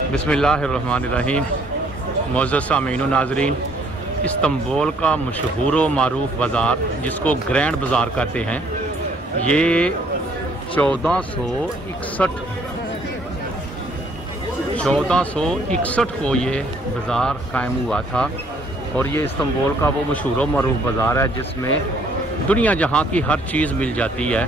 बिस्मिल्लाहिर्रहमानिर्रहीम। मुअज़्ज़ज़ सामीन व नाज़रीन, इस्तांबुल का मशहूर व मारूफ बाज़ार जिसको ग्रैंड बाज़ार कहते हैं, ये 1461 को ये बाज़ार कायम हुआ था। और ये इस्तांबुल का वो मशहूर व मारूफ बाज़ार है जिसमें दुनिया जहाँ की हर चीज़ मिल जाती है।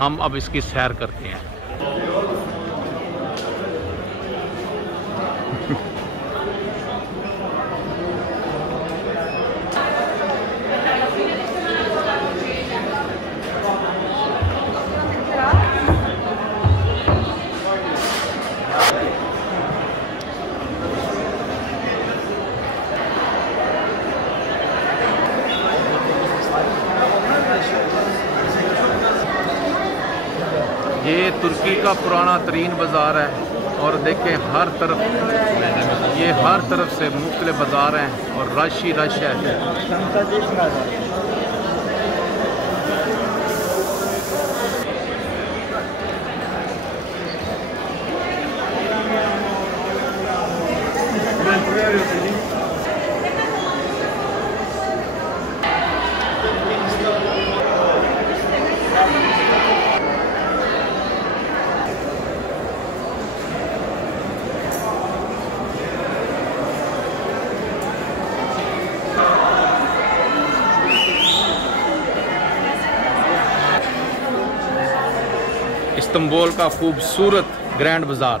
हम अब इसकी सैर करते हैं। ये तुर्की का पुराना तरीन बाज़ार है और देखें हर तरफ से मुख्तलिफ बाज़ार हैं और रश ही रश है। इस्तांबुल का खूबसूरत ग्रैंड बाज़ार।